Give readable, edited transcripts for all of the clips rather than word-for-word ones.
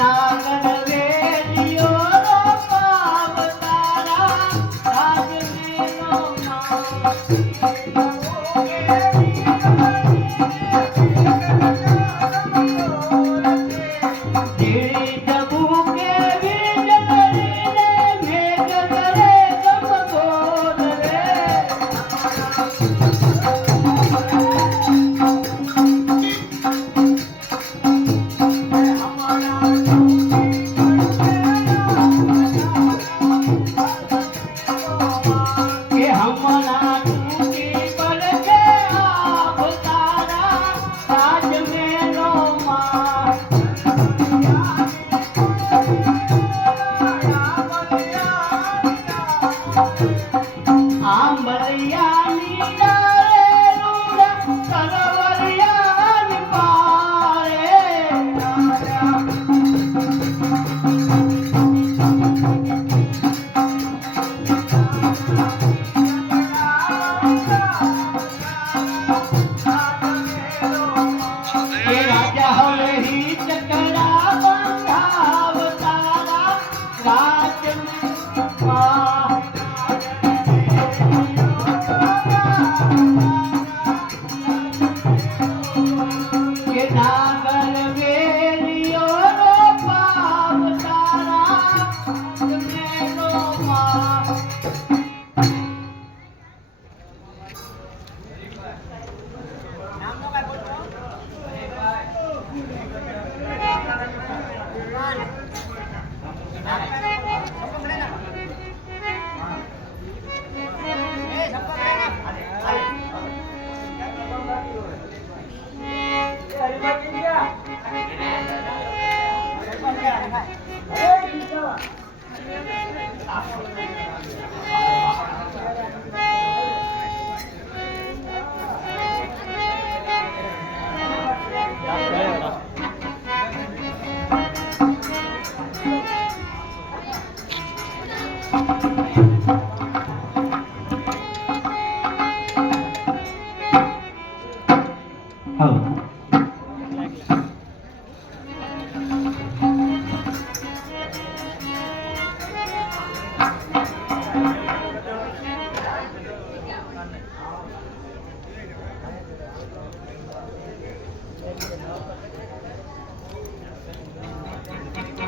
Nagana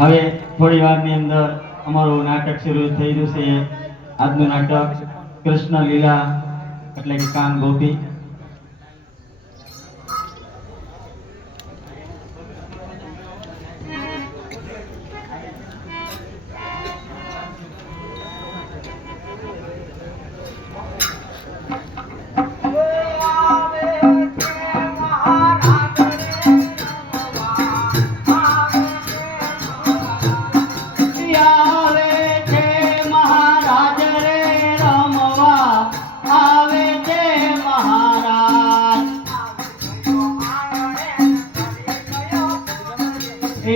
હવે થોડી વારની અંદર અમારું નાટક શરૂ થઈ રહ્યું છે. આજનું નાટક કૃષ્ણ લીલા એટલે કે કાન ગોપી.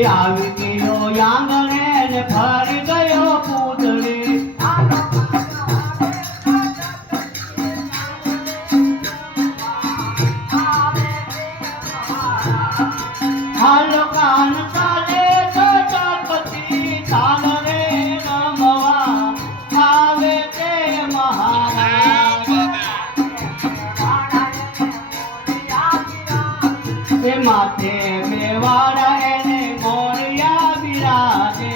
આવી ગયો યાંગણે ને ફરી ગયો પૂતળી. હાલો કાન ચાલે તો ચાલપતિ ચાલ રે રમવા આવે તે મહારાજ. એ માથે મેવાડા એને મોરિયા બિરાજે.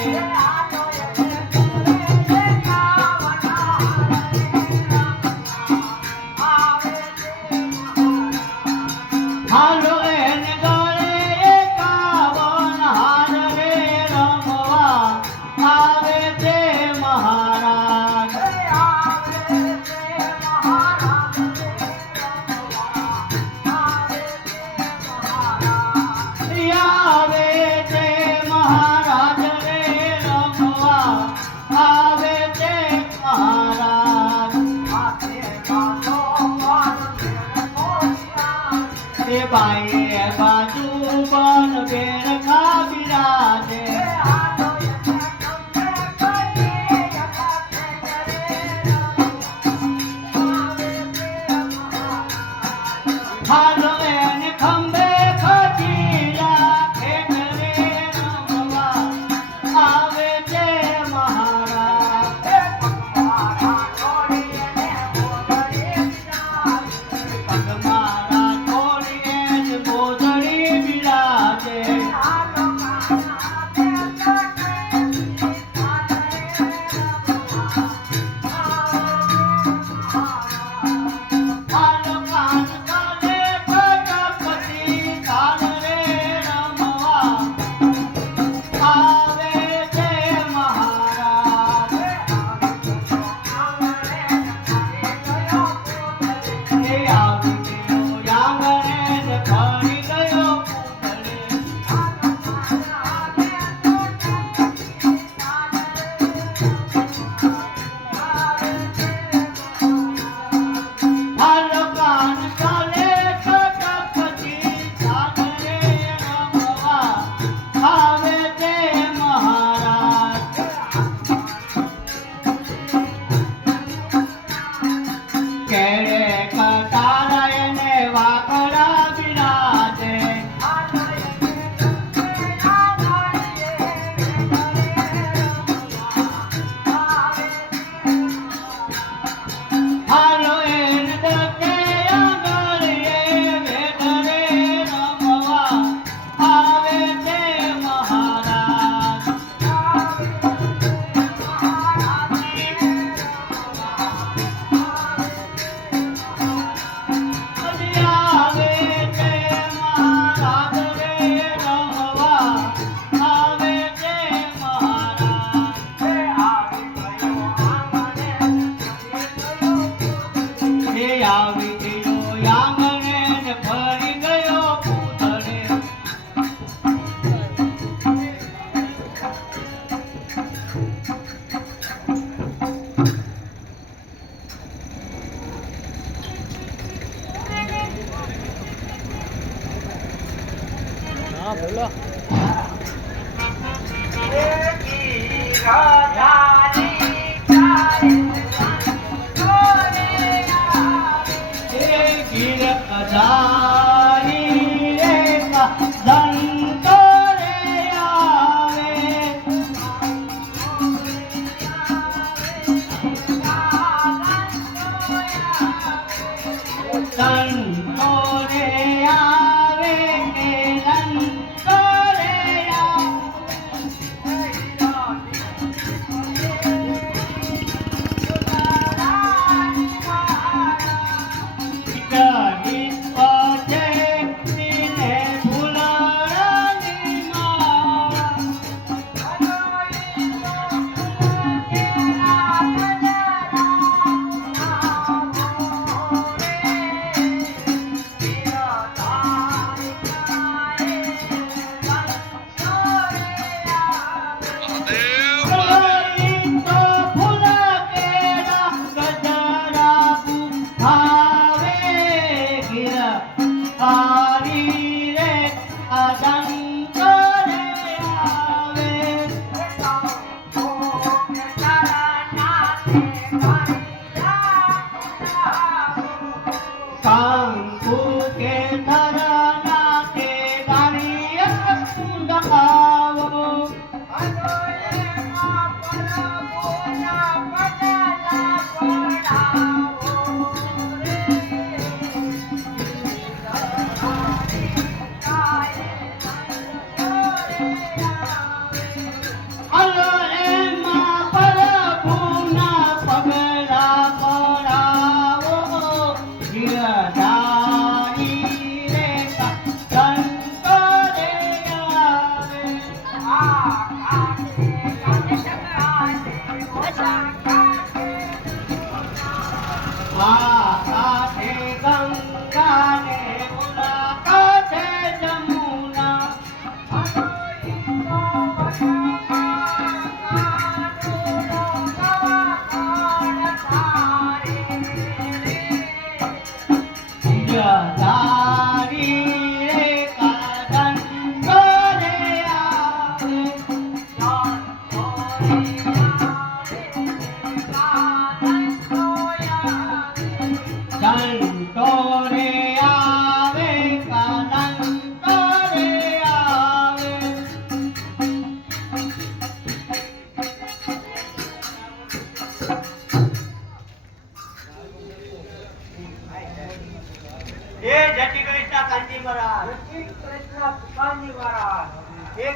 હા બોલો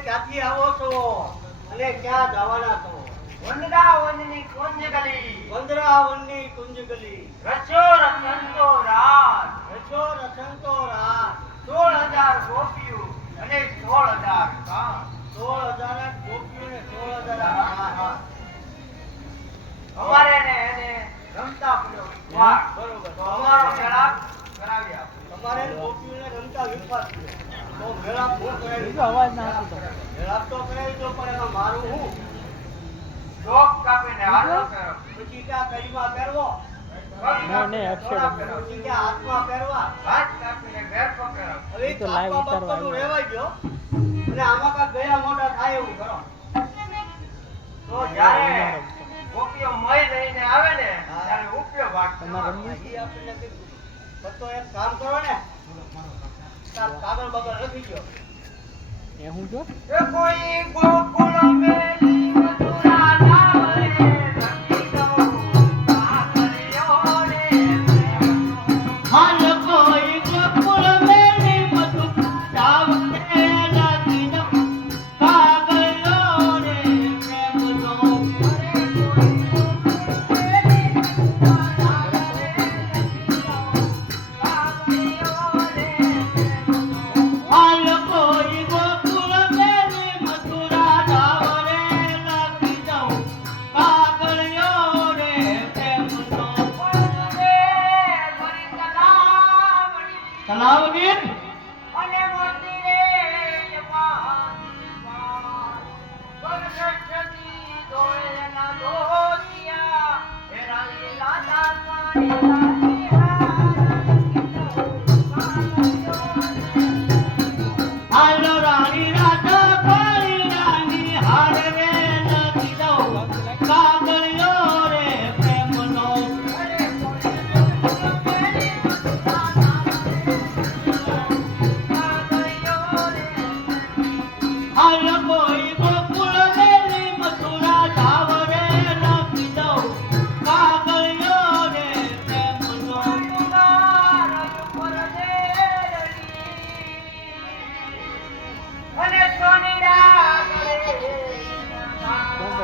ક્યાંથી આવો છો અને ક્યાં જવાના છો? વંદરાવનની કુંજ ગલી, વંદરાવનની કુંજ ગલી, રચો રચંતો રાત, રચો રચંતો રાત, 16,000 ગોપીઓ અને 16,000 કાન, 16,000 ગોપીઓ ને 16,000 કાન. અમારે ને એને રમતા પડ્યો વાહ, બરોબર. તો અમારો મેળાપ કરાવી આપો. તમારે ગોપીઓને રમતા વિશ્વાસ છે તો મેળાપ હું કરાવી અવાજ ના આવતો મેળાપ તો કરાવી દો, પણ એમાં મારું હું ડોક કાપીને હાથો પહેરો, પછી ક્યાં કડીમાં પહેરવો, નહીં, અક્ષર પછી ક્યાં હાથમાં પહેરવા, હાથ કાપીને ઘેર પકડો. હવે તો લાઈવ કાપવા ઉતારવા બાપનું રહેવાય ગયો અને આમાં કાંઈક ગયા મોટા થાય એવું કરો. તો જ્યારે ગોપીઓ મય લઈને આવે ને ત્યારે ઉપયો ભાગ તમારે રમવું ઈ આપણને કીધું. તો એક કામ કરો ને, કાગળ બગલ લખી ગયો. એ હું જો એ કોઈ ગોકુળ મેલી મથુરા જાવે, લખી દઉં કાગળિયો રે પ્રેમનો. હાલ કોઈ ગોકુળ મેલી મથુરા જાવે, લખી દઉં કાગળિયો રે પ્રેમનો. હાલ કોઈ ગોકુળ મેલી મથુરા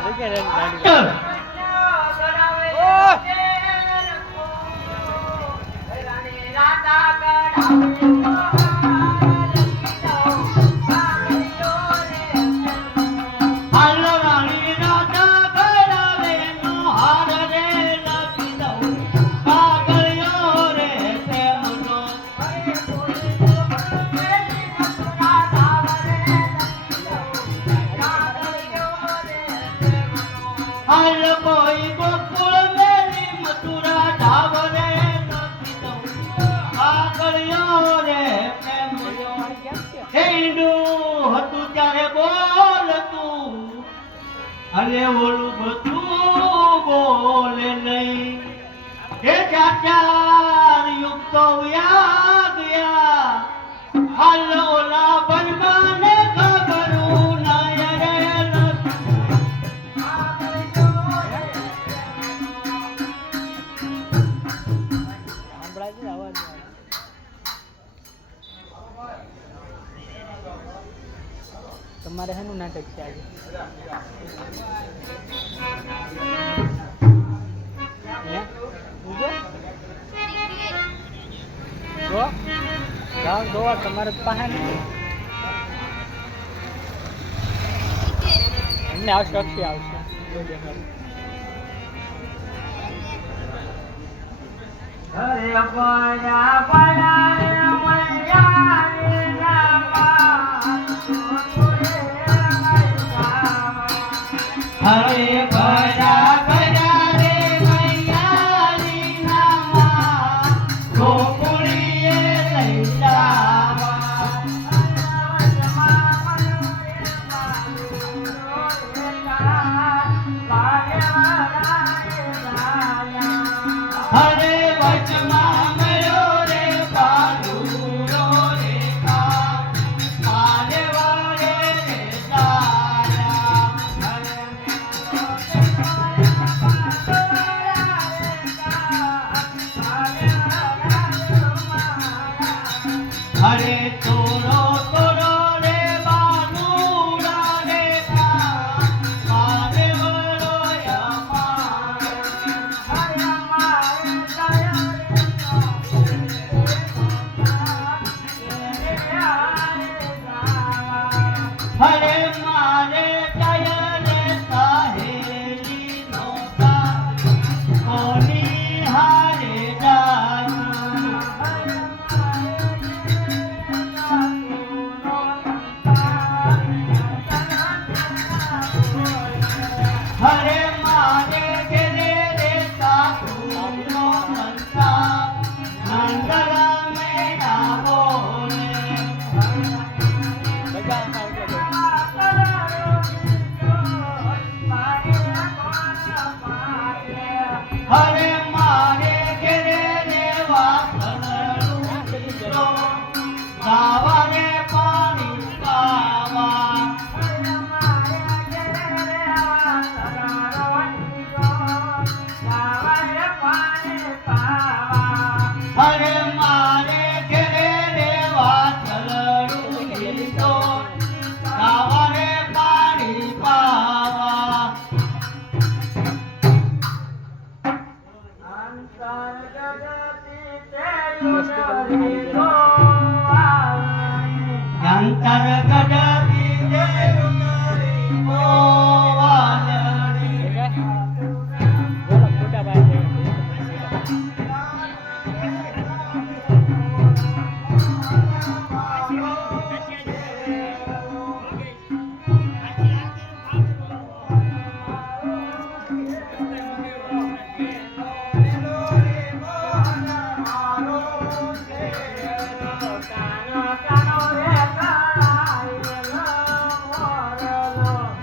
જગ્યાએ દાંડી ચાલ. હાલ રાણી રાધા કરાવે નો હાર રે લખી દઉં કાગળિયો રે પ્રેમનો. હાલ કોઈ ગોકુળ મેલી મથુરા ધાવ રે લખી દઉં કાગળિયો રે પ્રેમનો. કેમ છે હેંડું હતું ત્યારે બોલતું અને ઓલું બધું બોલે નહીં. એ ચાચાર યુગ તો વ્યા ગયા. હાલ ઓલા બનમાં ને ખબરું નય રે લખી. સંભળાય છે અવાજ તમારે શેનું નાટક છે આજે હે? ઊંઘો? જો જાઓ જોવા તમારે પાસે નથી એમને આવશે અક્ષય આવશે જોજે ખરું. અરે બડા બડા રે મૈયા રે રામા હરે ભરા ભરા રે મૈયારી નામા ગોકુળીએ લઈ જાવા. હરે વચમાં મયો રે પાલુરો રે કા મારે વરે રે તારા. હરે તોરો તોરો રે બાનુડા રે કા મારે વરો યમાર. હરે મારે જય રે સાહેલી નોતા કોની હારે જાયું. હરે મારે ઘેરે રે સાસુનો મનસા નંદલા મેળા બોલે. બધા આમાં એટલે હરે મારે ઘેરે રે વાસણનું ચિત્રો ગાવા રે પાણી પાવા. હરે મારે ઘેરે રે વાસણનું ચિત્રો ગાવા રે પાણી પાવા. અંતર ગડતી દેવરી મોવાલડી. બોલો મોટા ભાઈ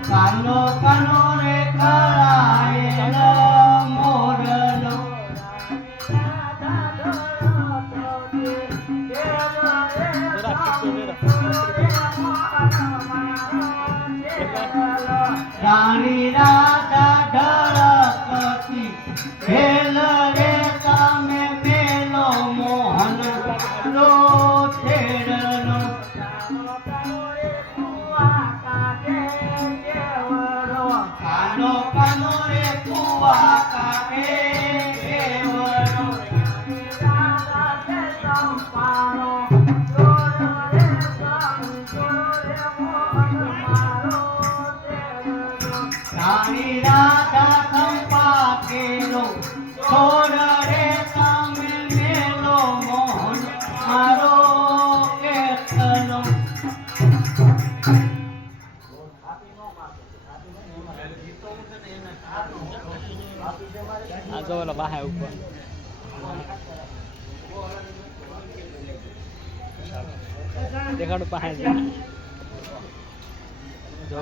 કાનો કાનો રે ખરાયેલ મોરલો. રાણી રાધા ઢળકતી ભેલ રે સામે મેલો મોહન લો છેડનો. કાનો કાનો કાનો રે કુવા કાઢે દેવરો રાધા તે સંપારો ચોરો રે સ્વામી ચોરો રે મોહન મારો દેવરો રાણી રાધા સંપા કેલો છોડ રે સ્વામી મેલો મોહન મારો કેતનો આ જો ઓલા બાહે ઉપર દેખાડું પાસે જો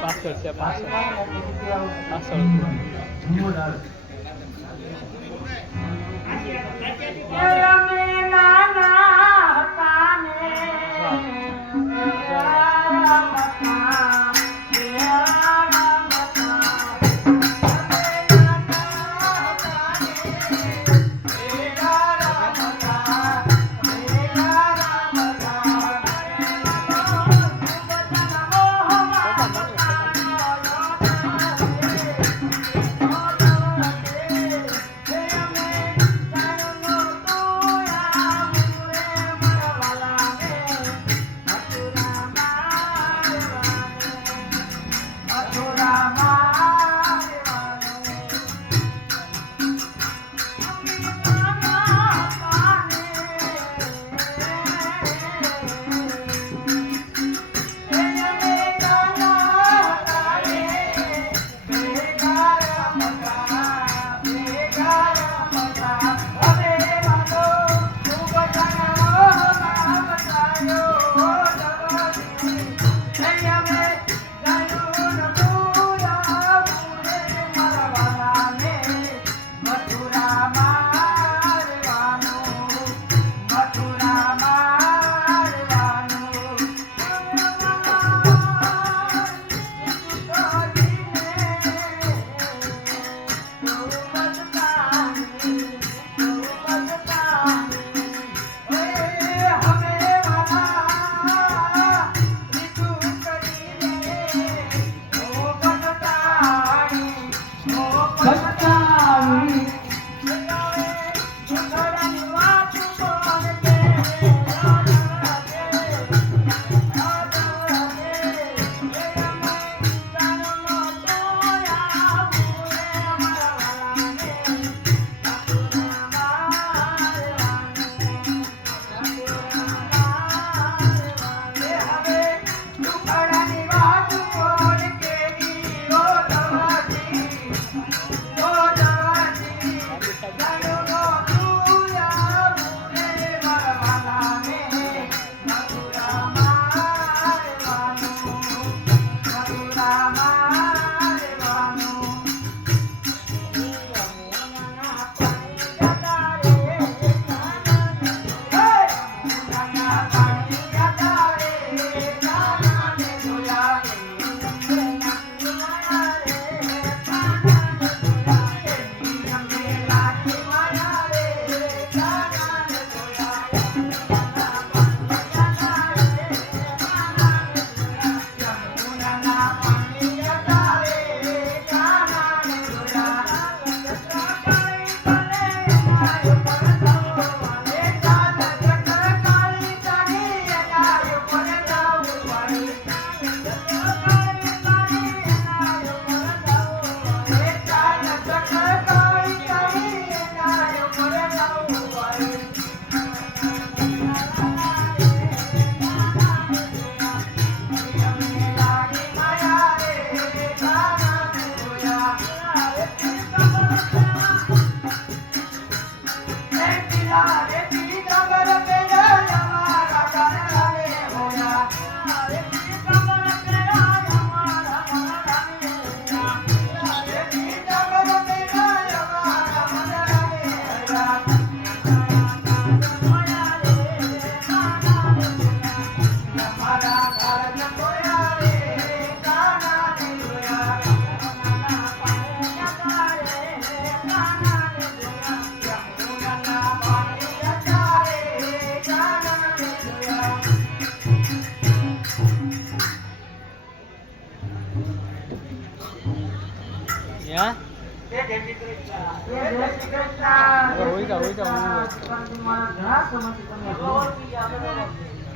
પાછળ છે પાછળ હે એ જય શ્રી કૃષ્ણ. એ જય શ્રી કૃષ્ણ. હવે હોય જા, હોય જા, હોય જા. સુકાનજી મહારાજ ઘણા સમયથી તમને ઓળખી ગયા બરોબર.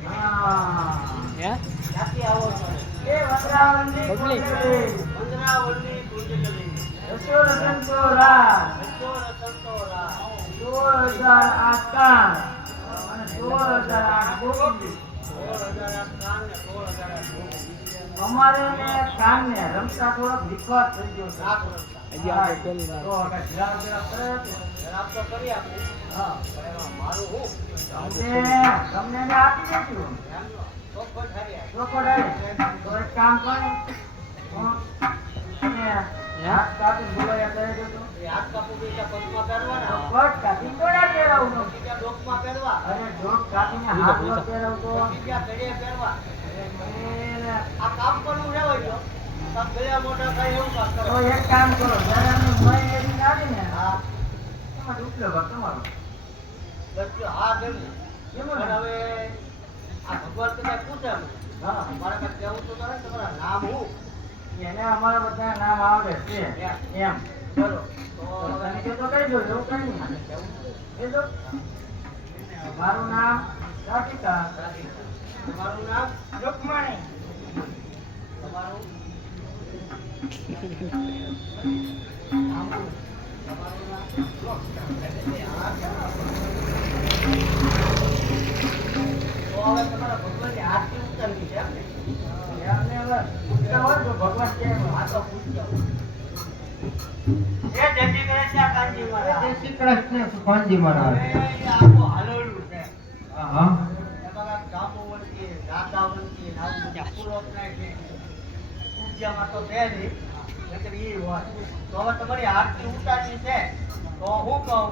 હા. હે ક્યાંથી આવો છો? એ વંદરાવનની બબલી. કુંજળી. વંદનાવનની કુંજગલી. રસો રસંતો રાસ. રસો રસંતો રાસ. 16,008 કાન અને 16,008 ગોપી. 16,000 કાન ને 16,000 ગોપી. અમારે ને કાનને રમતા થોડોક વિખવાદ થઈ ગયો છે. રાત રમતા. હજી આપણે પેલી ના તો આગળ જરા જરા કરે છે. જવાબ તો કરી આપું. હા. પણ એમાં મારું હું? તમને મેં આપી દઈશું. એમનો ચોખવટ હારી આપી. ચોખવટ તો એક કામ કરો. તમે હાથ કાપી બોલાયા કરી દેજો. એ હાથ કાપું બીજા પગમાં પહેરવાના. કટ કાપી થોડા પહેરાવનો. બીજા ડોકમાં પહેરવા. અરે જોક કાપીને હાથ નો પહેરાવતો. બીજા ઘડીએ પહેરવા. અરે આ કામ કરવું રહેવાય જો. કામ ગયા મોટા થાય એવું કામ તો કરો. એક કામ કરો જ્યારે અમે મય એવી આવી ને હા તમારો ઉપયોગ તમારો બચ્ચો હા ગમ્યું. કેવું પણ ને? હવે આ ભગવાન કદાચ પૂછે અમને. હા. મારે કાંઈ કહેવું તો ખરા ને તમારા નામ હું? એને અમારા બધા નામ આવડે છે એમ બોલો. તો તો હવે તને કીધું કહી દો એવું કઈ નહીં આને કહેવું છે. કહી દો મારું નામ રાધિકા તમારું નામ? રૂકમણી તમારું? તમારું નામ? તો હવે તમારા ભગવાનની આરતી ઉતારવી છે એમ ને? એમને હવે પૂછતા હોય તો ભગવાન કેમ આ તો પૂછજો. એ જય શ્રી કૃષ્ણ કાનજી મહારાજ. જય શ્રી કૃષ્ણ સુભાનજી મહારાજ હવે એ આખું હાલોડું છે. હા એમાં જાંબુવંતી, રાધાવંતી, નાગવંતી, ફૂલોતરાય છે. પૂજ્યમાં તો છે નહીં, નહીંતર ઈ હોય. તો હવે તમારી આરતી ઉતારવી છે તો હું કહું?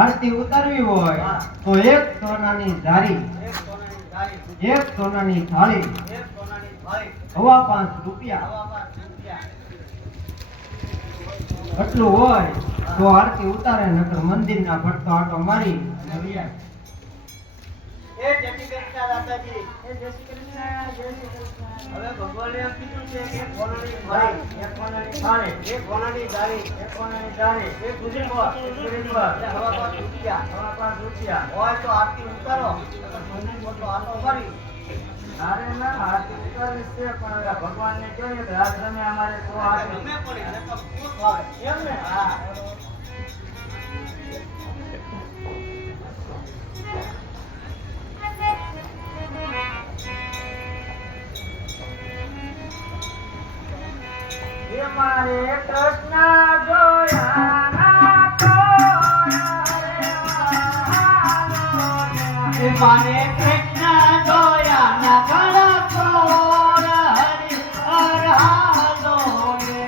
આરતી ઉતારવી હોય હા. તો એક સોનાની ધારી એક સોનાની થાળી, એક સોનાની થાળી એક સોનાની થાળી, 5.5 રૂપિયા હવામાં રૂપિયા. એટલું હોય તો આરતી ઉતારે નકર મંદિરના ફરતો આટો મારી અને વહી આવે. એ જય શ્રી કૃષ્ણ દાદાજી. એ જય શ્રી કૃષ્ણ, જય શ્રી કૃષ્ણ. હવે ભગવાને એમ કીધું છે કે એક સોનાની થાળી, એક સોનાની થાળી, એક સોનાની થાળી, એક સોનાની ધારી, એક ગુજરીમાં, એક ગુજરીમાં, એટલે હવા 5 રૂપિયા. 5.5 રૂપિયા. હોય તો આરતી ઉતારો, નકર મંદિર મોટો આટો મારી. અરે ના આરતી ઉતારી છે પણ હવે ભગવાનને કહીએ કે રાત રમે અમારે તો આરતી ગમે પડે, એટલે તો ખુશ આવે. એમ ને? હા. એ મારે કૃષ્ણ જોયા ના તોરા રે વાલો ને. મારે કૃષ્ણ જોયા ના ઘણા ચોર હરિ હરહાલો રે.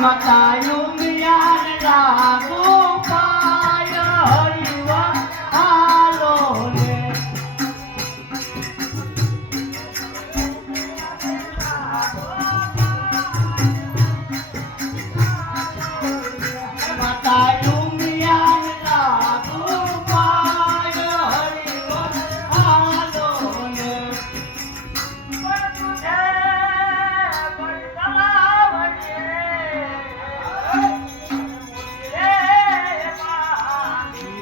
મતાયું મિયાન લાગુ પાય હરિવા હાલો રે. મતાયું મિયાન લાગુ પાય હરિવા હાલો રે.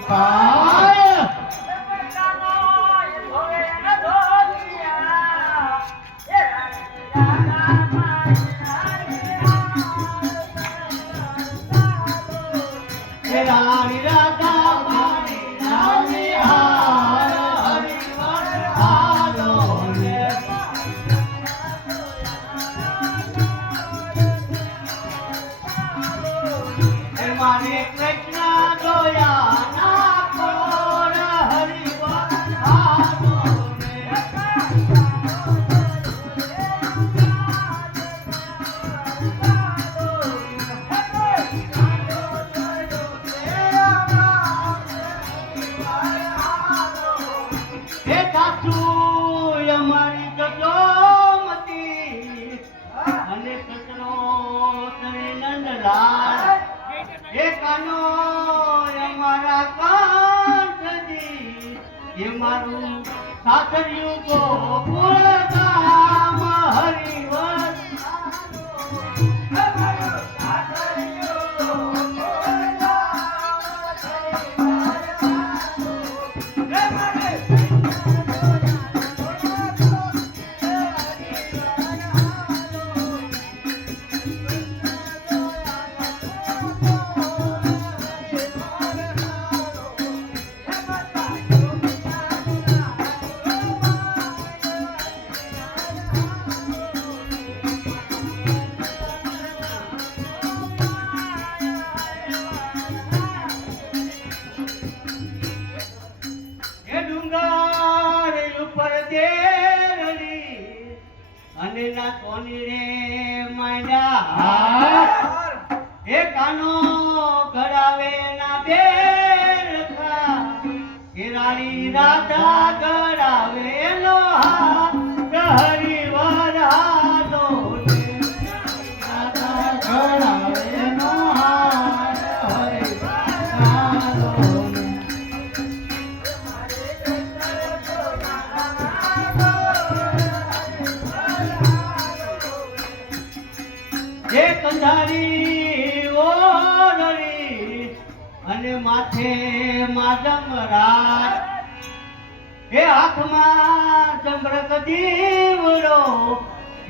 પાય રાણી રાધા મારી રાણી હાર હરિવર હાલો રે. મારે કૃષ્ણ જોયા ના કોર હરિવર હાલો રે. હે સાસુ અમારી જગમતી અને કચરો તને નંદલાલ. હે કાનો અમારા કાંઠજી એ મારું સાસરિયું ગોકુળ ધામ હરિવર એ ડુંગર ઉપર દેરડી અને ના કોની રે માંડ્યા એ કાનો ગળાવે ના બેરખા એ રાણી રાધા ગળાવે નો હરિવર હાલો રાધા ગળાવે નો હરિવર હાલો એ કંધારી ઓરડી અને માથે માજમરાજ એ હાથમાં ચંદ્રક દીવડો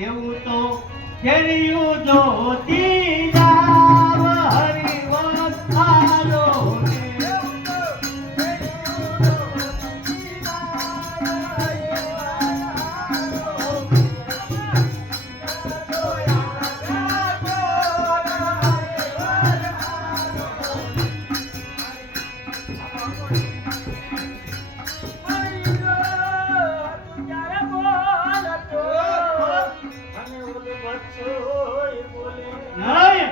એવું તો ફેર્યું જોતી જાવ હરિવર હાલો નહીં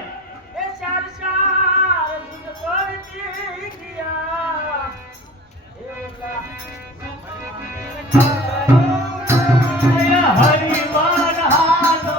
હરિવર હાલો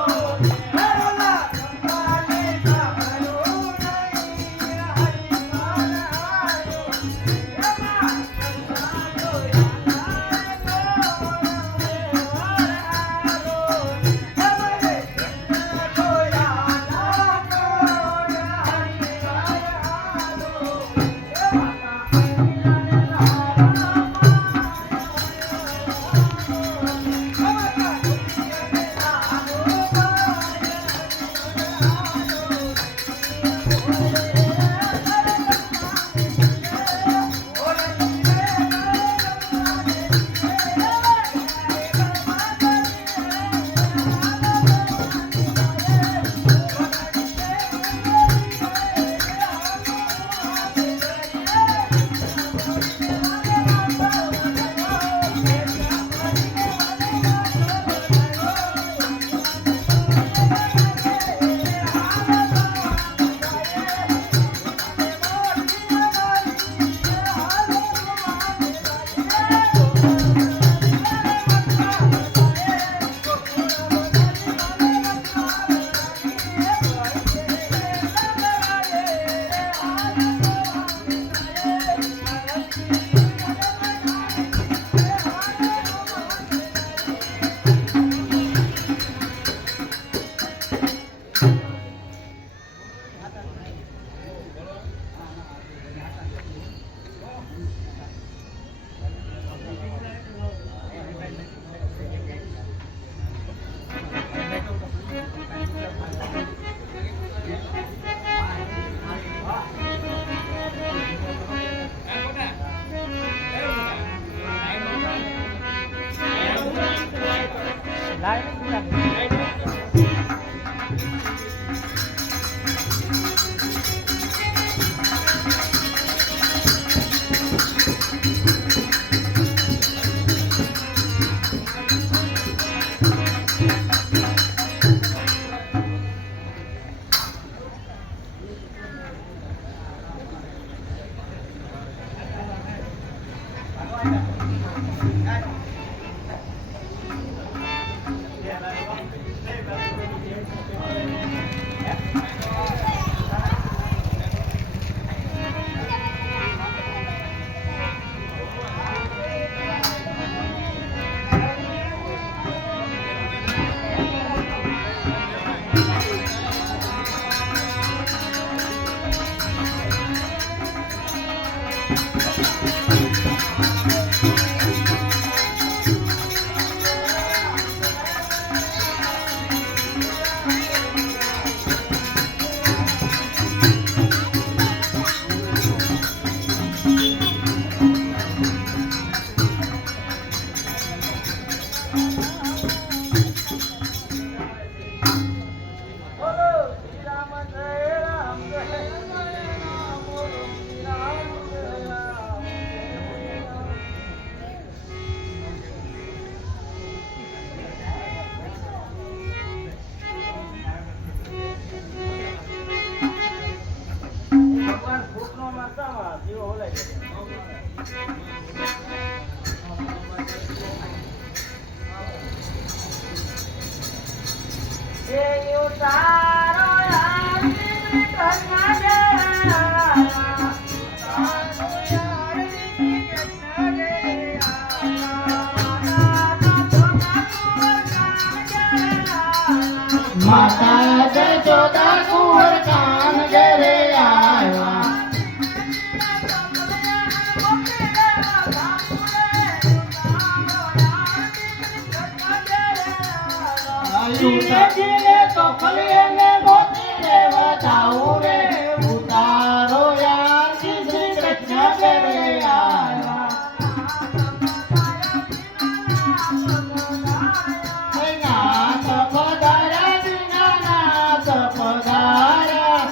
માતા જશોદા કુંવર કાન ઘરે આવ્યા યુવતીને તો ફલીને ગોતી લેવા જાઉં રે ઉતારો યારથી શ્રી કૃષ્ણ ઘરે આવ્યા નાથ પધાર્યા દીનાનાથ પધાર્યા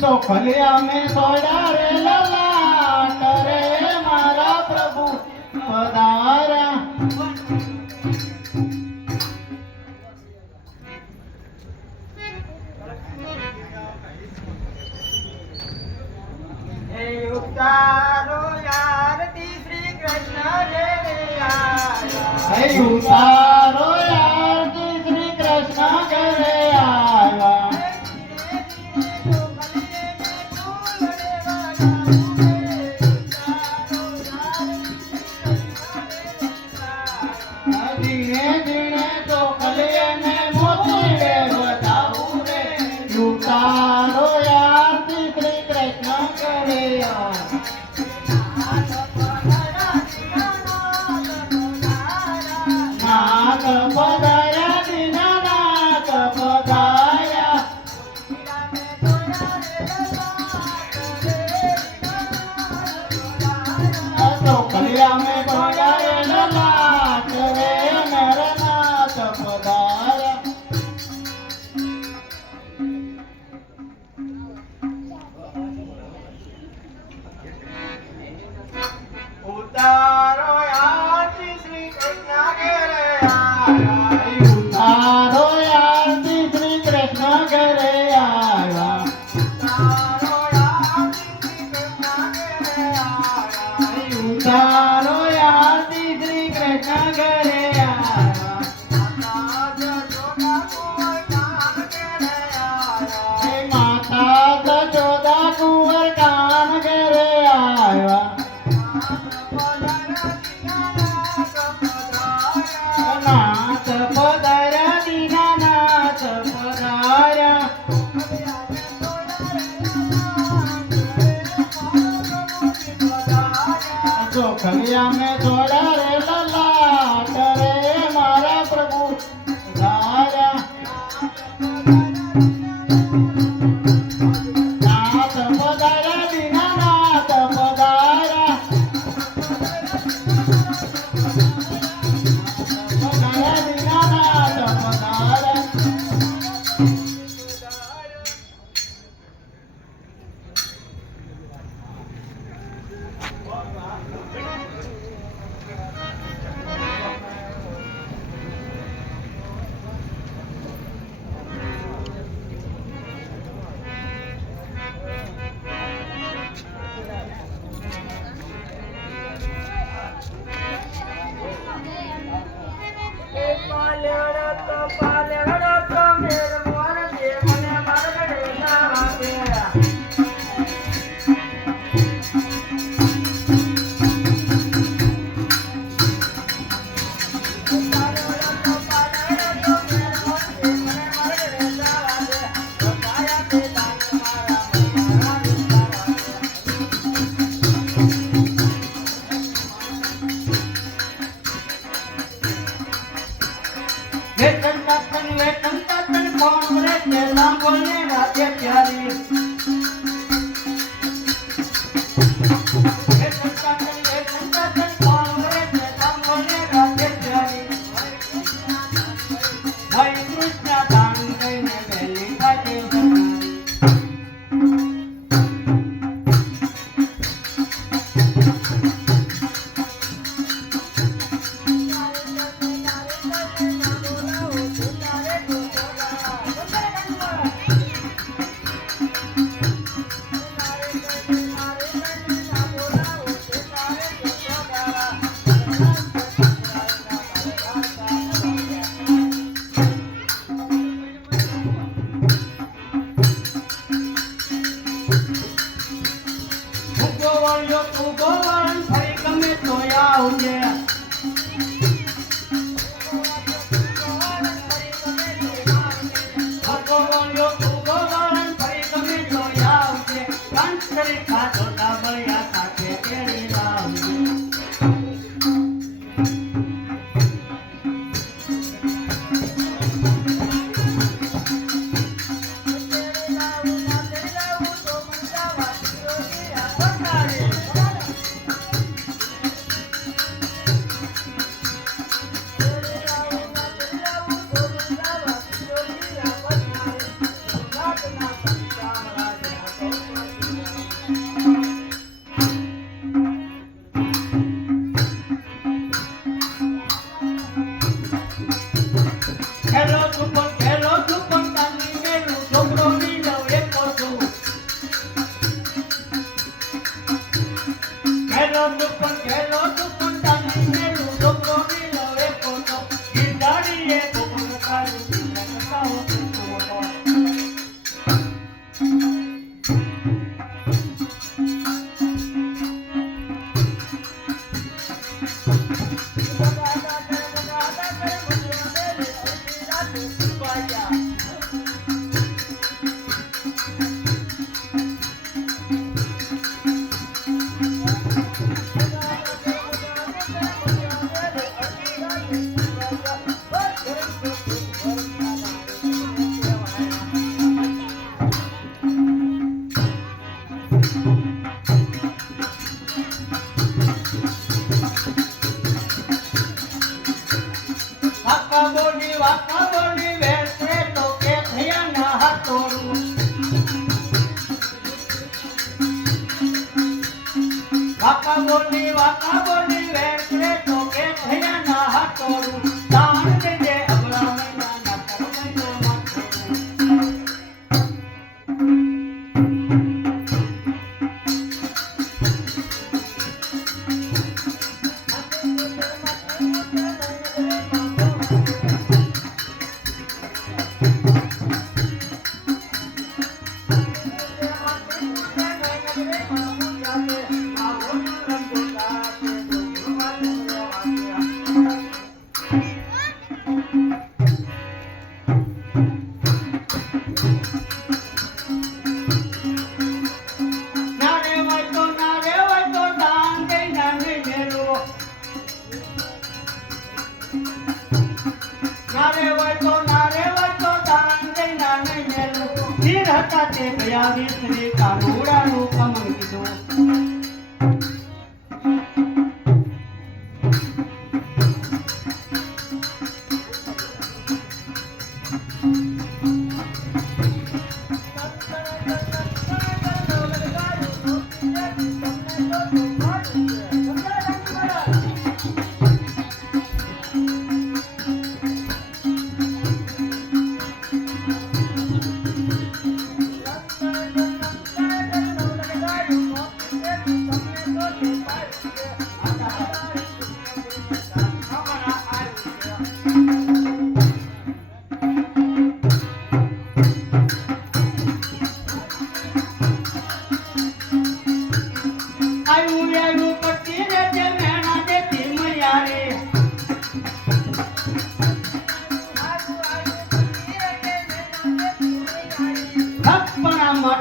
તો ફલિયા મેં થોડા રે લલાટ રે મારા પ્રભુ પધાર્યા ઉતારો યારથી શ્રી કૃષ્ણ ઘરે આવ્યા. હે ઉતારો યારથી શ્રી કૃષ્ણ ઘરે આવ્યા ધીરે ધીરે તો કલિયને મોતી રે વધાવું રે ઉતારો યારથી શ્રી કૃષ્ણ ઘરે આવ્યા નાથ પધાર્યા દીનાનાથ પધાર્યા તો કલિયા મેં પધારે લલાટ રે નરનાથ પધાર્યા ઉતારો યારથી શ્રી કૃષ્ણ ઘરે આવ્યા. ઉતારો યારથી શ્રી કૃષ્ણ ઘરે આવ્યા ઉતારો યારથી શ્રી કૃષ્ણ ઘરે આવ્યા. ઉતારો યારથી શ્રી કૃષ્ણ ઘરે આવ્યા માતા જશોદા કુંવર કાન ઘરે આવ્યા. માતા પધાર્યા દીનાનાથ પધાર્યા જો ખલિયા મેં થોડા રે લલાટ રે મારા પ્રભુ પધાર્યા નાથ પધાર્યા દીનાનાથ પધાર્યા પધાર્યા દીનાનાથ પધાર્યા આવજે ભગવાનનો તું ગોવાળન ફરી ગમે તો આવજે કંસરી ખાધો ડાબળિયા સાથે તેડી લાવજે ખેલો સુપન તાની મેલું છોકરો નીલો એકો છું ખેલો સુપન તાની મેલું છોકરો નીલો એકો છું ઈંડાડીએ ગોપન કાળું લટકાવો તું વાકા બોલી વેસે તો કે થયા ના હાથોડું વાકા બોલી વેસે તો કે થયા ના હાથોડું તાણ દેજે અબળા મહિના ના કરમૈનો માથોડું હતા તે ગયા વિસરી કાનુડાનું કમન કીધું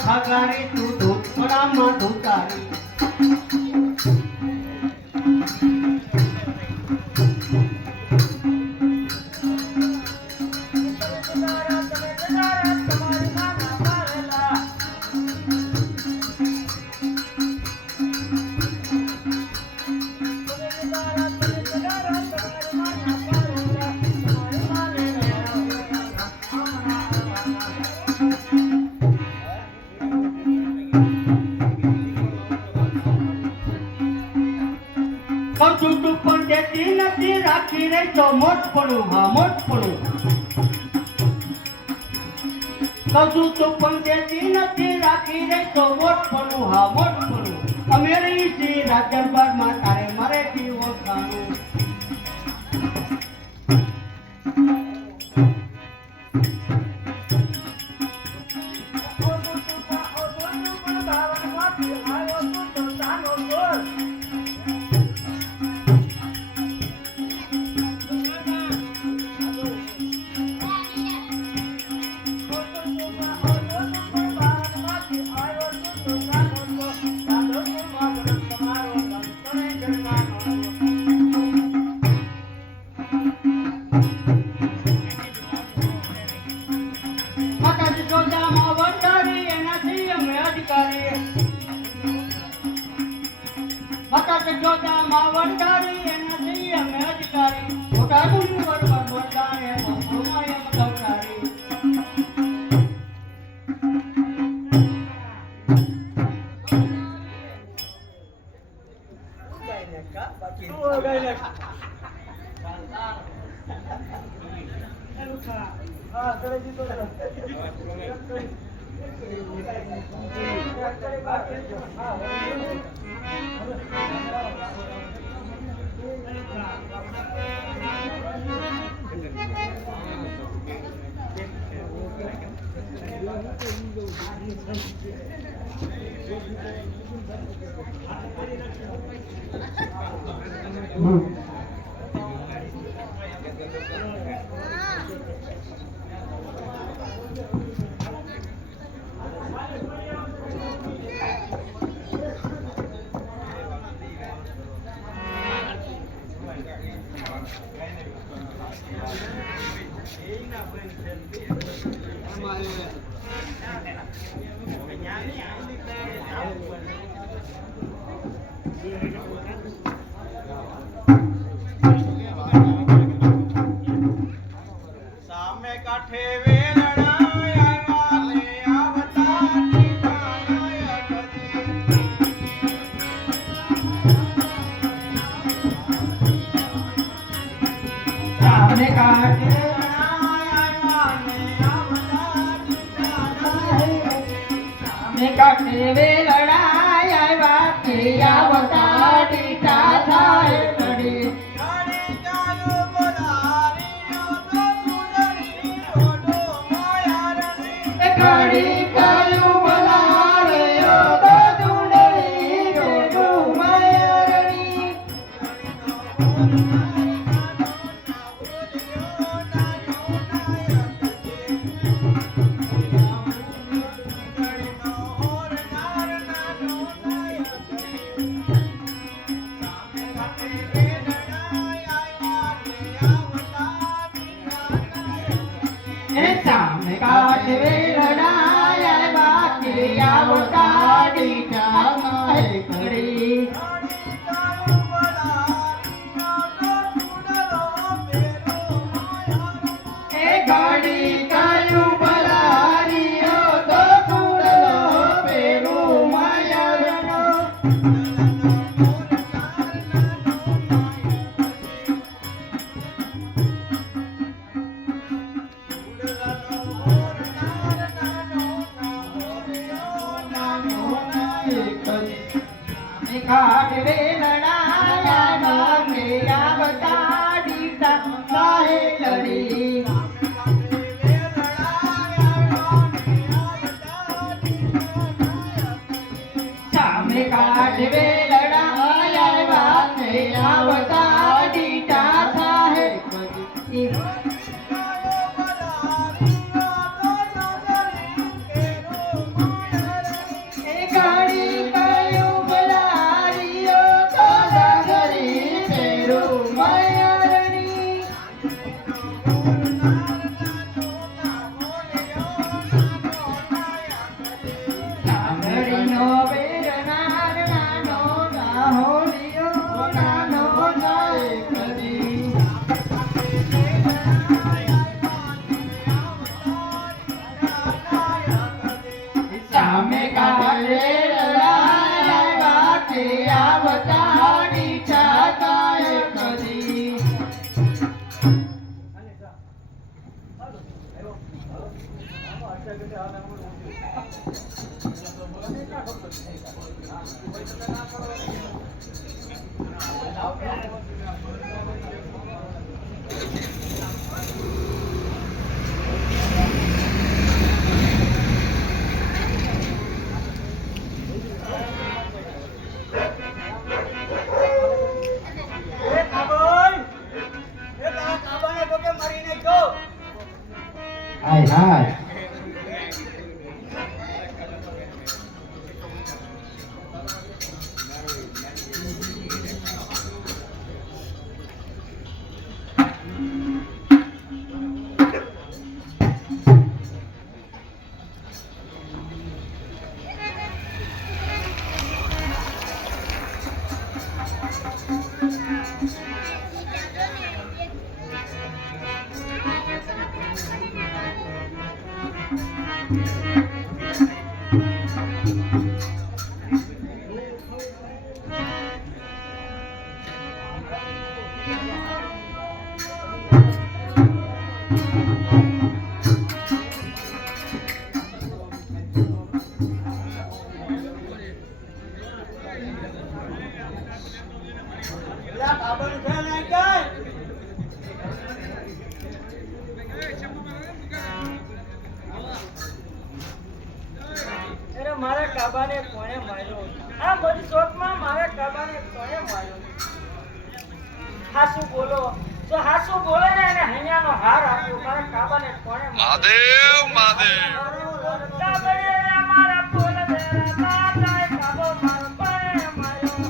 ઠગારી તું ધૂપડામાં ધૂતારી તું પણ દેતી નથી રાખી રે તો મોટપણું હા મોટપણું કશું તું પણ દેતી નથી રાખી રે તો મોટપણું હા મોટપણું અમે રહી છીએ રાજદરબારમાં તારે મરેથી ઓળખાનું યશોદામાં વંડારી એના થઈ અમે અધિકારી મોટા ડુંગર પર બોલતા એ બંધુમાં એમ દવડારી સામે કાંઠે વેલણા આવ્યા લે આવતા ઠિકાણાય કરી. સામે કાઢે સામે કાઢે વેલડાય આવ્યા તે આવતા ટીટા થાય ઘડી ગાડી ચાલુ બોલારીઓ તો સુંદરી ઓઢો માયારણી. ઘડી કાયું બોલાવ્યો તો ચૂંદડી રોડું માયારણી એ સામે કાઢે વેલડાય આવ્યા તે આવતા ટીટા થાય ઘડી એ ઘડી કાયું બોલાવ્યો તો ચૂંદડો પેરું માયારનો કાઢવે લડાયા નામે આવતા ડીટા કાહે લડી સામે કાઢવે લડાયા નામે આવતા ડીટા કાહે લડી એ ગાડી કાયું બોલાવ્યો તો સાગરી પેરું માયારણી સાગરીનો બેરનાર નાનો નાહોલિયો નાનો જાય કરી સામે કાઢે લડાયા તે આવતા ડીઠા કાય કરી હાય હાય પેલા કાબન છે ને કઈ અરે મારા કાબાને કોણે માર્યો? આ બધી શોખમાં મારા કાબાને કોણે માર્યો? હાસુ બોલો. જો હાસુ બોલે ને એને હૈયાનો હાર આપ્યો. મારા કાબાને કોણે માર્યો? કાબરે મારા ફૂલ વેરા દાદાએ કાબો મારો કોણે માર્યો?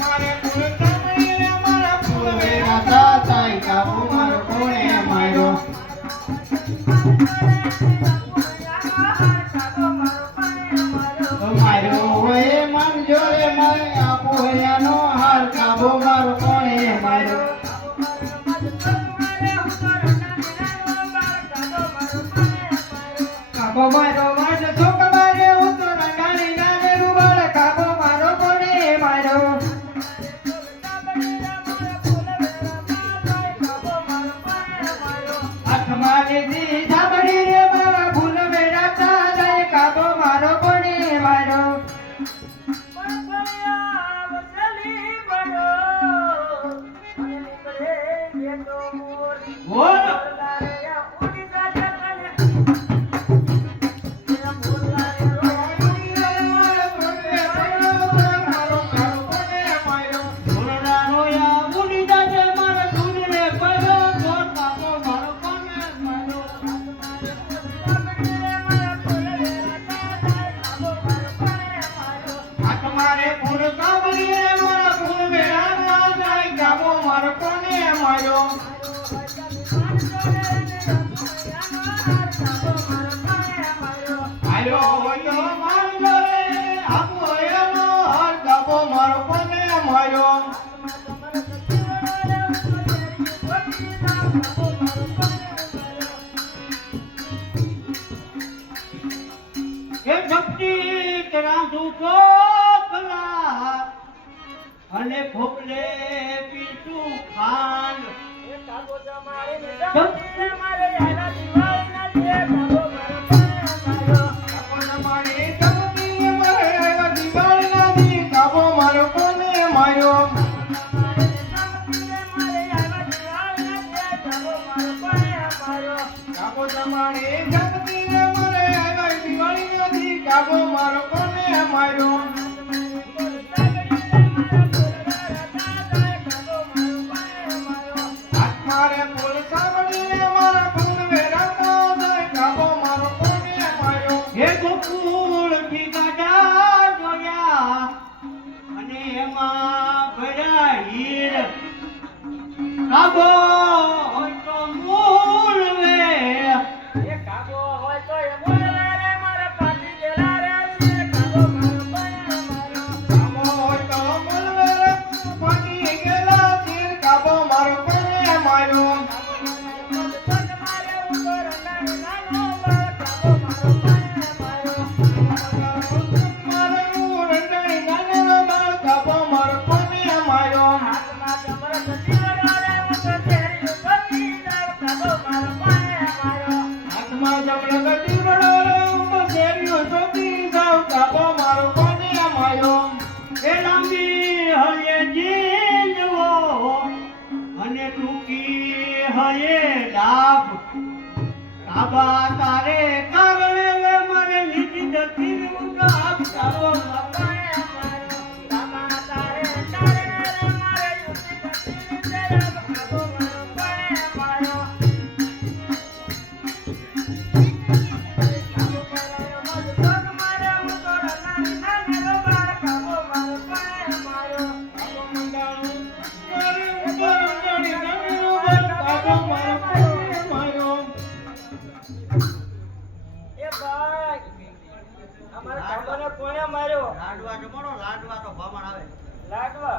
મારે ફૂલ કાબરીએ મારા ફૂલ વેરા દાદાએ કાબો મારો કોણે માર્યો? માર્યો હોય માનજો રે મારે આપો એનો હાર કાબો મારો કોણે માર્યો? કાબો મારો વાજ છોક મારે હું તો રંગાણી નાને રૂવાળ કાબો મારો કોણે માર્યો? હાથમાં લીધી ધાબડી રે મારા ફૂલ વેરા દાદાએ કાબો મારો કોણે માર્યો? બોલ મારે ફૂલ કાબરીએ મારા ફૂલ વેરા દાદાએ કાબો મારો કોણે માર્યો? આયો હોય તો માનજો રે આપો એનો હાર કાબો મારો કોણે માર્યો? એ ભક્તિ રાંધુ કોકલા અને ખોપલે પીતું ખાંડ મારે જગતી મારે દિવાળીના દી કાબો મારો કોને માર્યો? કાબો તમારે જગતી મારે દિવાળીના દી કાબો મારો કોને માર્યો? મારે ફૂલ સાવડીએ મારા ફૂલ વેરા દાદાએ કાબો મારો કોને માર્યો? હે ગોકુળ ભીગાડા જોયા અને એમાં ભર્યા હીર કાબો હોય તો મૂળ વે કાબો હોય તો એ બોલે રે મારા પાટી ગેલા રે કાબો મારો કોણે માર્યો? કાબો હોય તો મૂળ વે પાટી ગેલા તીર કાબો મારો કોને માર્યો? અને ટૂંકી હયે ડાબ કાબા તારે કારણે વે મારે નીતિ દતી ડાબ તારો લાડવા જમણો લાડવા તો ભમણ આવે લાડવા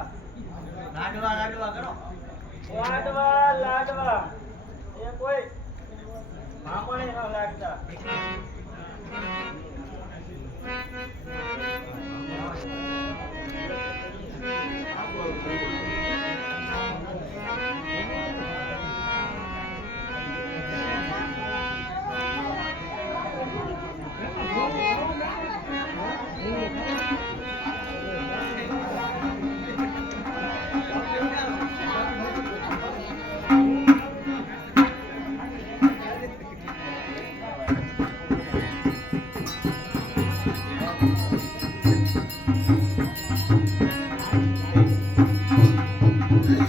લાડવા કરો લાડવા એ કોઈ ભામણે ન લાગતા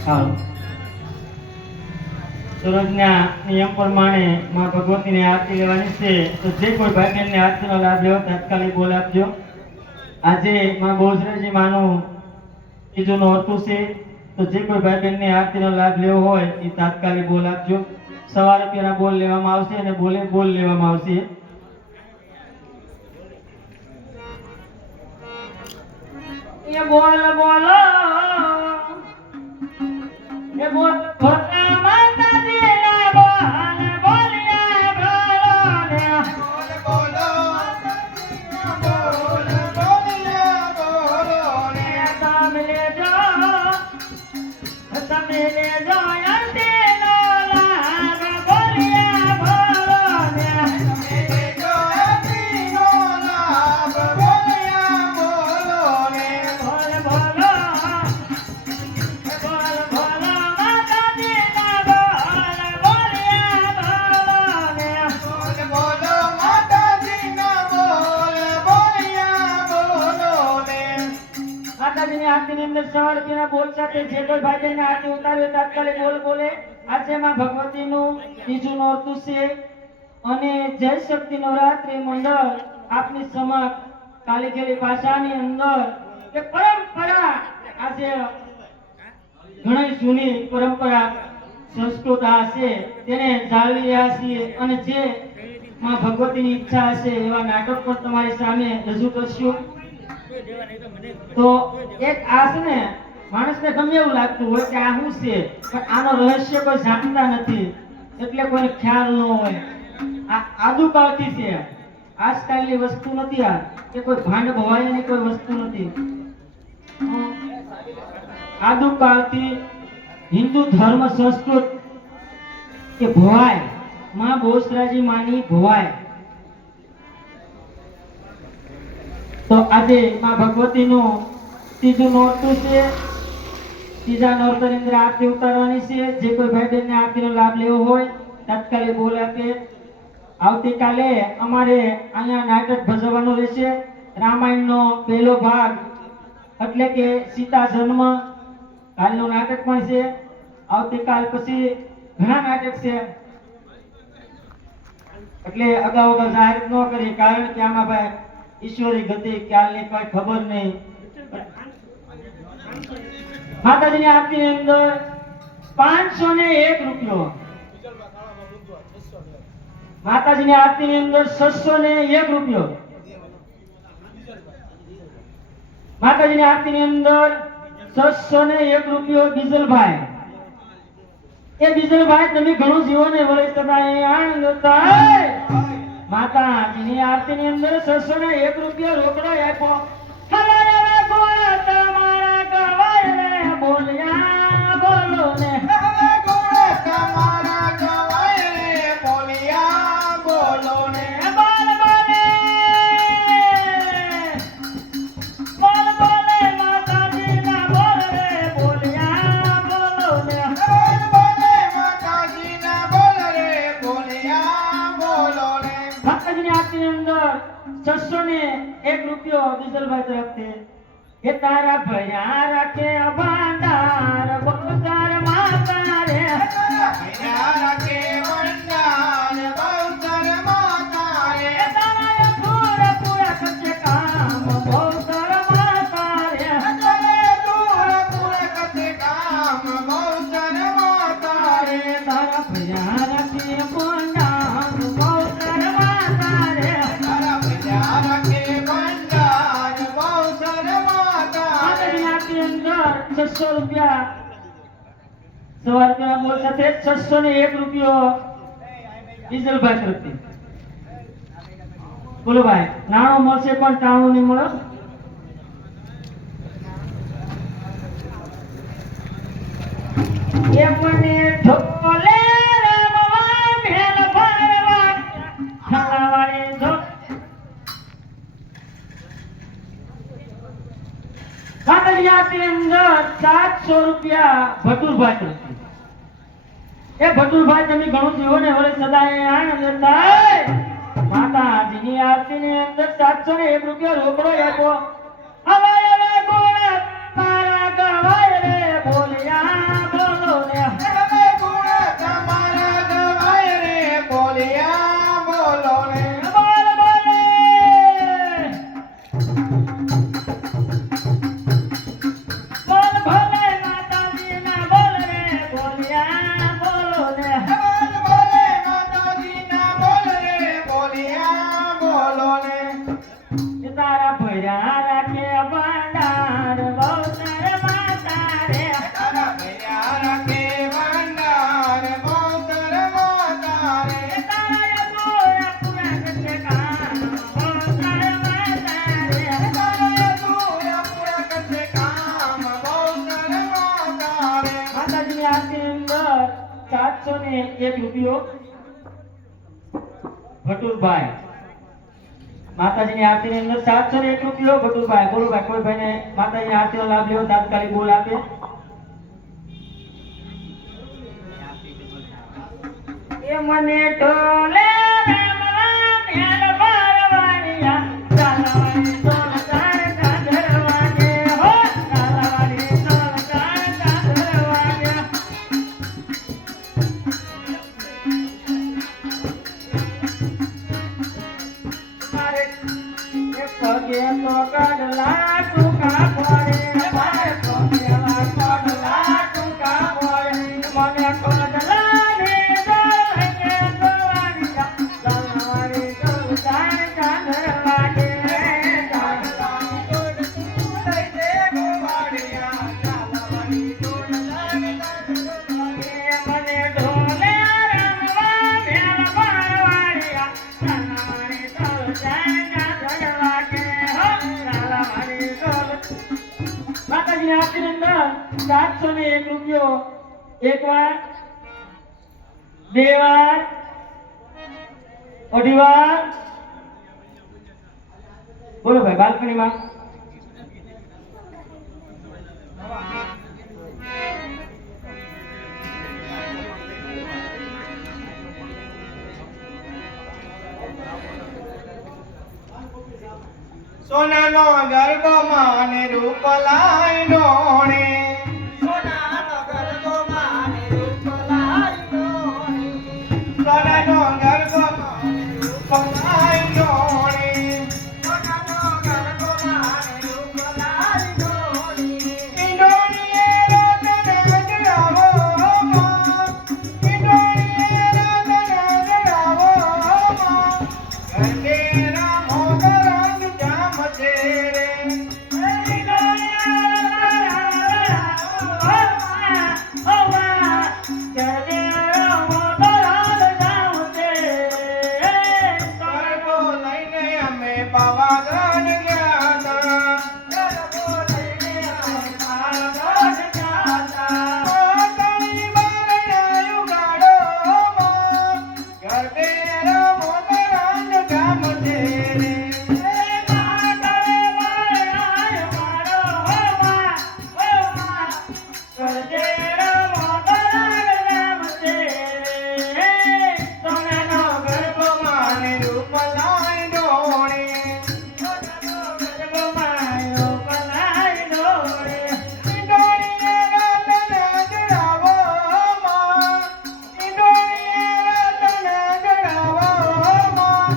સારું. સૂરજના નિયમ પ્રમાણે માં ભગવતીની આરતી લેવાની છે, તો જે કોઈ ભાઈ બહેનને આરતીનો લાભ લેવો તાત્કાલિક બોલ આપજો. આજે માં બહુચરાજી માનું ત્રીજું નોરતું છે, તો જે કોઈ ભાઈ બહેનને આરતીનો લાભ લેવો હોય એ તાત્કાલિક બોલ આપજો. 100 રૂપિયાના બોલ લેવામાં આવશે અને બોલ લેવામાં આવશે. એ બોલ બોલો એ બોલ ભોળા માતાજીના બોલ બોલ્યા બોલો ને તમે લેજો અંતેનો લાભ બોલ્યા બોલો ને બોલ બોલો માતાજીના બોલ બોલ્યા બોલો ને માતાજીની આરતીની અંદર 100 રૂપિયાના બોલ સાથે જે કોઈ ભાઈ બહેનને આરતી ઉતારે તાત્કાલિક બોલ બોલે. આજે માં ભગવતીનું ત્રીજું નોરતું છે અને જય શક્તિ નવરાત્રી મંડળ આપની સમક્ષ કાલીખેલી ભાષાની અંદર એક પરંપરા, આજે ઘણી જૂની પરંપરા સંસ્કૃત આ છે તેને જાળવી રહ્યા છીએ અને જે માં ભગવતીની ઈચ્છા હશે એવા નાટક પણ તમારી સામે રજૂ કરશું. તો એક આ છે ને, માણસને ગમે એવું લાગતું હોય કે આ શું છે, પણ આનો રહસ્ય કોઈ જાણતા નથી એટલે કોઈને ખ્યાલ ન હોય. આ આદુકાળથી છે, આજકાલની વસ્તુ નથી. આ કે કોઈ ભાંડ ભવાયાની કોઈ વસ્તુ નથી. આદુકાળથી હિન્દુ ધર્મ સંસ્કૃત કે ભવાય માં બહુચરાજી માની ભવાય. તો આજે માં ભગવતીનું ત્રીજું નોરતું છે. ત્રીજા નોરતાની અંદર આરતી ઉતારવાની છે. જે કોઈ ભાઈ બહેનને આરતીનો લાભ લેવો હોય તાત્કાલિક બોલ આપે. આવતીકાલે અમારે અહીંયા નાટક ભજવવાનું રહેશે. રામાયણનો પહેલો ભાગ એટલે કે સીતા જન્મ, કાલનું નાટક પણ છે. આવતીકાલ પછી ઘણા નાટક છે એટલે અગાઉ જાહેર ન કરી, કારણ કે આમાં ભાઈ ઈશ્વરી ગતિ ક્યારની કોઈ ખબર નહીં. માતાજીની આરતીની અંદર 501 રૂપિયો, માતાજીની આરતીની અંદર 601 રૂપિયો, માતાજીની આરતીની અંદર 601 રૂપિયો. બીજલભાઈ, એ બીજલભાઈ તમે ઘણું જીવો ને વળી સદાય આનંદ થાય. માતાજીની આરતીની અંદર 601 રૂપિયો રોકડો આપ્યો. હવારે ગોળ તમારા ગવાય રે બોલ્યા બોલો ને બોલ બોલે માતાજીના બોલ રે બોલ્યા બોલો ને માતાજીની આરતીની અંદર 601 રૂપિયો બીજલભાઈ તરફથી. એ તારા ભયા રાખે ભાંડાર બહુચર માતા રે, એ તારા પૂરા પૂરા કરશે કામ બહુચર માતા રે, તારા ભયા રાખે ભાંડાર બહુચર માતા રે. માતાજીની આરતીની અંદર 600 રૂપિયા, 100 રૂપિયાના બોલ સાથે 601 રૂપિયો ડીઝલભાઈ તરફથી. બોલો ભાઈ, નાણું મળશે પણ ટાણું નહીં મળે. એ મને ઢોલે રમવા મેલ ફરવા ખાવાળી ઢોલ. માતાજીની આરતીની અંદર 700 રૂપિયા ભટુરભાઈ તરફથી. એ ભટુરભાઈ તમે ઘણું જીવો ને વળી સદાય આનંદ થાય. માતાજીની આરતીની અંદર 701 રૂપિયા રોકડો આપ્યો. હવારે ગોળ તારા ગવાય રે બોલ્યા બોલો એ તારા ભર્યા રાખે ભંડાર બહુચર માતા રે તારા ભર્યા રાખે ભંડાર બહુચર માતા રે એ તારા ગોરા પૂરા કરશે કામ બહુચર માતા રે તારા પૂરા પૂરા કરશે કામ બહુચર માતા રે માતાજીની આરતીની અંદર 701 રૂપિયો ભટુરભાઈ માતાજીની આરતીની અંદર 701 રૂપિયો ભટુરભાઈ બોલો ભાઈ કોઈ ભાઈને માતાજીની આરતીનો લાભ લેવો તાત્કાલિક બોલ આપે એ મને ટોલે રામલા મેલ બારવાણિયા ચાલવાની સોનસાર ચાદરવાગે હો ચાલવાની સોનસાર ચાદરવાગે મારે એ પગે તો કાઢલા ટૂંકા પડે મારે પગે કાઢલા ટૂંકા પડે મને કાઢલા ને દોલકે દોવાડિયા ચાલવાની સોનસાર ચાદરવાગે ચાલવાની દોડ તું લઈ દે ગોવાડિયા ચાલવાની દોડ લાગે તારે મને ઢોલે રમવા મેલ બારવાડિયા ચાલવાની સોનસાર ચાદરવાગે હો ચાલવાની સોનસાર માતાજીની આરતીની અંદર 701 રૂપિયો એક વાર બે વાર અઢી વાર બોલો ભાઈ બાલ્કનીમાં સોનાનો ગર્ભમાં ને રૂપ લાઈનો ને સોનાનો ગર્ભમાં ને રૂપ લાઈનો ને સોનાનો ગર્ભમાં ને રૂપ લાઈનો ને સોનાનો ગર્ભમાં ને રૂપ લાઈનો ને ઈંડોળીએ રાતના જડાવો માં ઈંડોળીએ રાતના જડાવો માં ગરબે રામો કરંગ જામ છે રે ગરબો લઈને અમે પાવાગઢ ગયા તા ગરબો લઈને અમે પાવાગઢ ગયા તા માતાની બારણાયું ગાડો માં ગરબે રામો કરંગ જામ છે રે સોનાનો ગર્ભમાં ને રૂપ લાઈનો ને સોનાનો ગર્ભમાં રૂપ લાઈનો ને ઈંડોળીએ રાતના જડાવો માં ઈંડોળીએ રાતના જડાવો માં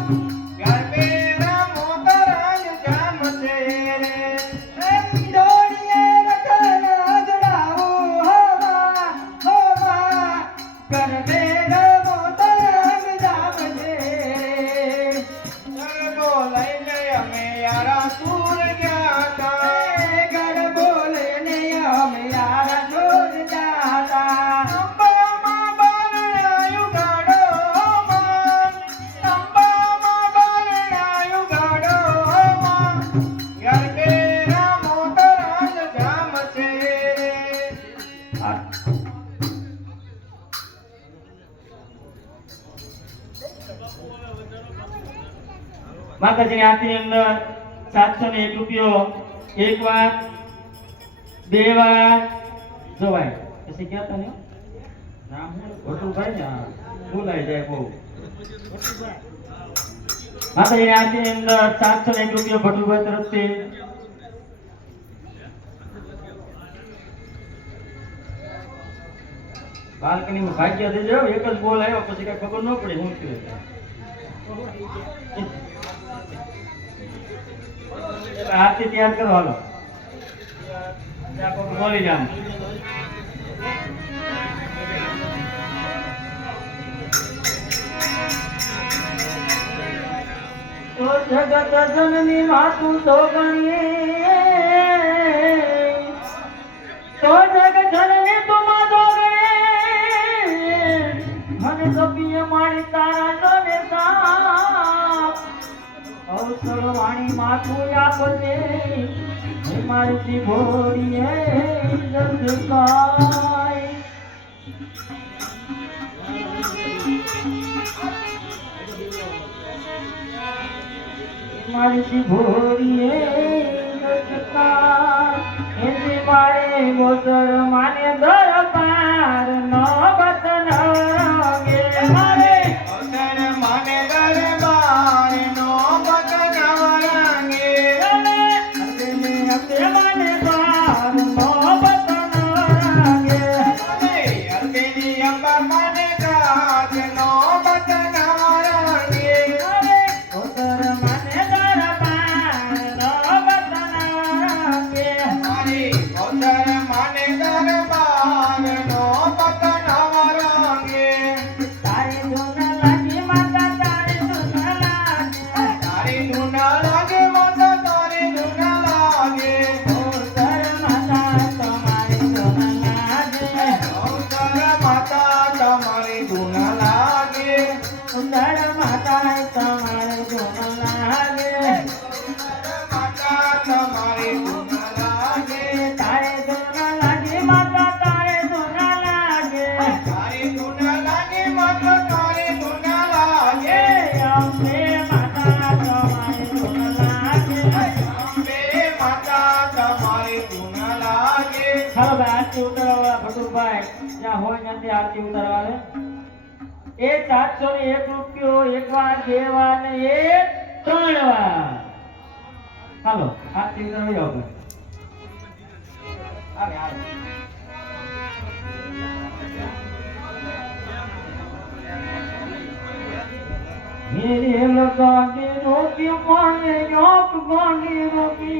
ગરબે રામો કરંગ જામ છે રે ઈંડોળીએ રાતના જડાવો માં ગરબે રામો કરંગ જામ છે ગરબો લઈને અમે યારા સુર ગયા તા ગરબો લઈને અમે યારા સુર ગયા તા અંબામાં બારણાયું ગાડો માં અંબામાં બારણાયું ગાડો માં ગરબે રામો કરંગ જામ છે માતાજીની આરતીની અંદર 701 રૂપિયો એક વાર બે વાર જો ભાઈ પછી કહેતા ને નામ ભટુભાઈ ને ભૂલાઈ જાય બહુ માતાજીની આરતીની અંદર 701 રૂપિયો ભટુભાઈ તરફથી બાલ્કનીમાં ભાગ્ય દેજો એક જ બોલ આવ્યો પછી કઈ ખબર ન પડે હું થયું આરતી તૈયાર કરો હાલો બોલી જામ તો જગત જનની માતું તો ગણીએ તો જગ જનની તું માતો ગણે મને સપીએ મારી તારા જને સાપ અવસર વાણી માથું આપજે મારી ભોળીએ જગકાય મારી ભોળીએ જગકાય એની મારે ગોસર માને દરબાર નો વતન ગે મારે અસર માને દરબાર નો વતન રંગે તે મને બાર નો વતન ગે અર્થની અંબા માને કાજ નો વતન રંગે ગોસર માને દરબાર નો વતન ગે મારી અસર માને દરબાર નો વતન રંગે તારી ધૂન લાગી માતા તારી ધૂન લાગે તારી ધૂન લાગે માતા તારી ધૂન લાગે ગોસર માતા તમારી ધૂન લાગે અવસર માતા તમારી ધૂન લાગે સુંદર માતા તમારી ધૂન લાગે માતા તમારી ધૂન લાગે તારે ધૂન લાગે માતા તારે ધૂન લાગે તારી ધૂન લાગે માતા તારી ધૂન લાગે અંબે માતા તમારી ધૂન લાગે અંબે માતા તમારી ધૂન લાગે ચાલો ભાઈ આરતી ઉતારવા ભટુભાઈ જ્યાં હોય ત્યાંથી આરતી ઉતારવા એ 701 રૂપિયો એક વાર બે વાર ને એક ત્રણ વાર ચાલો આરતી ઉતારવી આવો આવે આવે मेरे लगाने रोकी माने योग गाने रोकी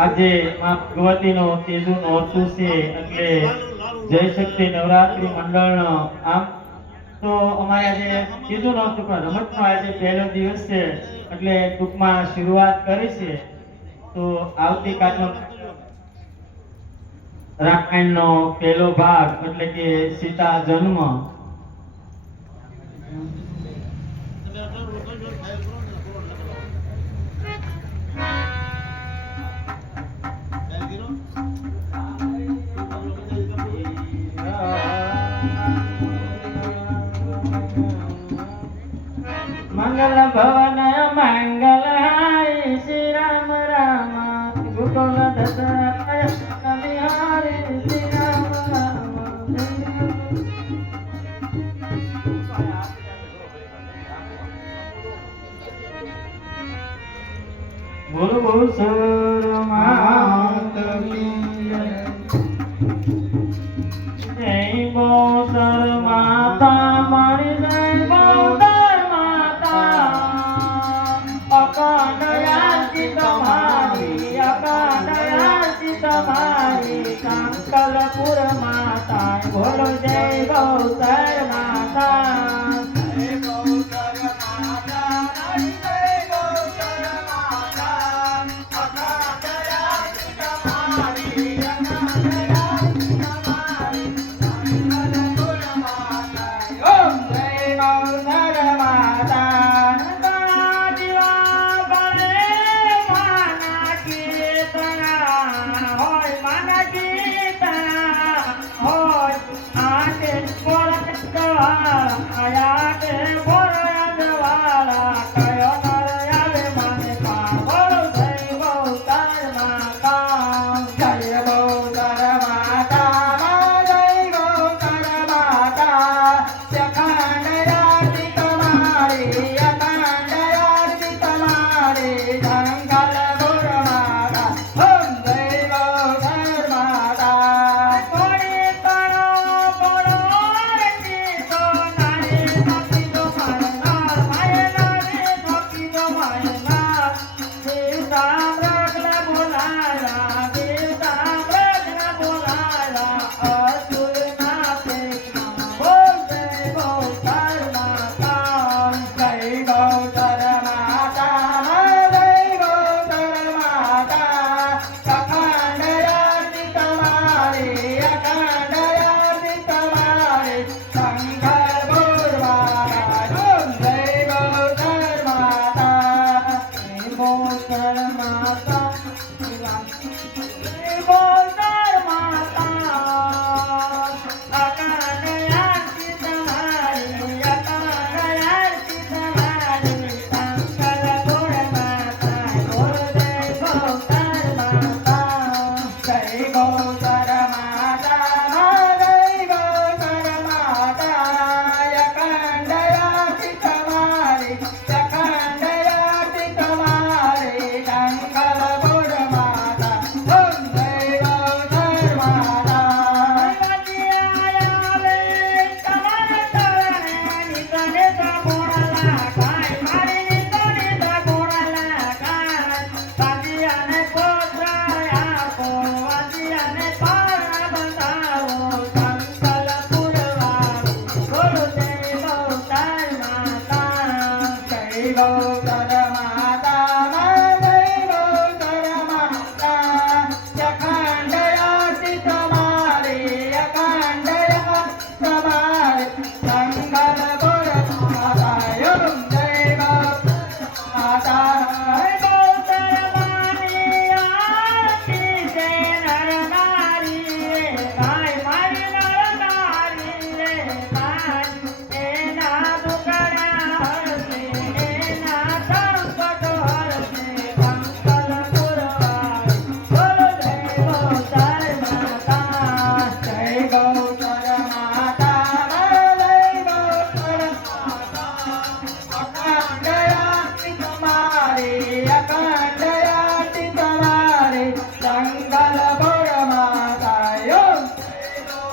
આજે માં ભગવતીનો ત્રીજું નોરતું છે એટલે જય શક્તિ નવરાત્રી મંડળનો આમ તો અમારે આજે ત્રીજું નોરતું પણ રમતનો આજે પહેલો દિવસ છે એટલે ટૂંકમાં શરૂઆત કરી છે તો આવતીકાલનો રામાયણનો પહેલો ભાગ એટલે કે સીતા જન્મ મંગલ ભવન મંગલ હાય શ્રી રામ રામ ગોકુલ દશરથ કલિહારે શ્રી રામ રામ બોલ બોલ સર જય ગોસર માતા મારી જય ગોસર માતા અખંડ આરતી તમારી અખંડ આરતી તમારી શંકરપુર માતા બોલો જય ગોસર માતા જય ગૌચર માતા હરિ જય ગૌચર માતા અખંડ આરતી તમારી અખંડ આરતી તમારી શંકરપુર માતા ઓમ જય ગોસર માતા દીવા બને માના કીર્તના હોય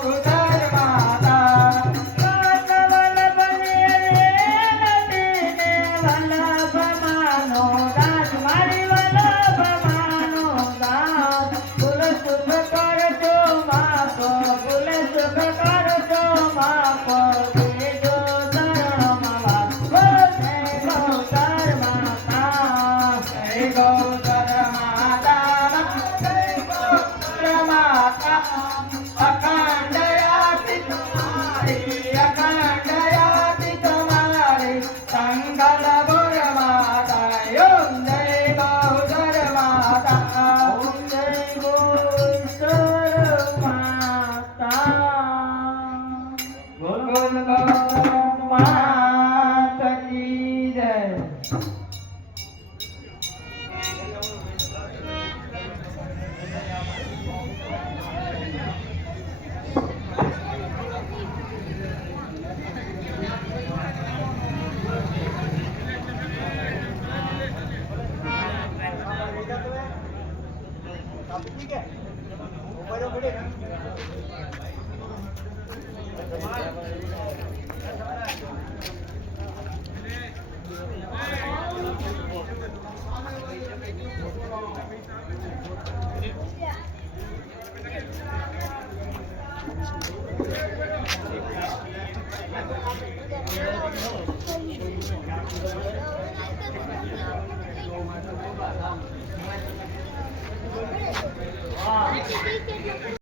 ગૌધર માતા વલ્લભને નદીને વલ્લભ માનો દાસ મારી વલ્લભ માનો દાસ કુલ શુભ કરજો માપો કુલ શુભ કરજો માપો દેજો શરણમાં વાસ જય ગૌધર માતા જય ગૌધર માતા જય ગૌધર માતા અખંડ યાતિ તમારી સંગલ બોર માતા ઓમ જય ગૌધર માતા ઓમ જય ગૌધર માતા ગોલ ગોલ ગૌધર માતા કી જય ठीक है बरोबर आहे ठीक है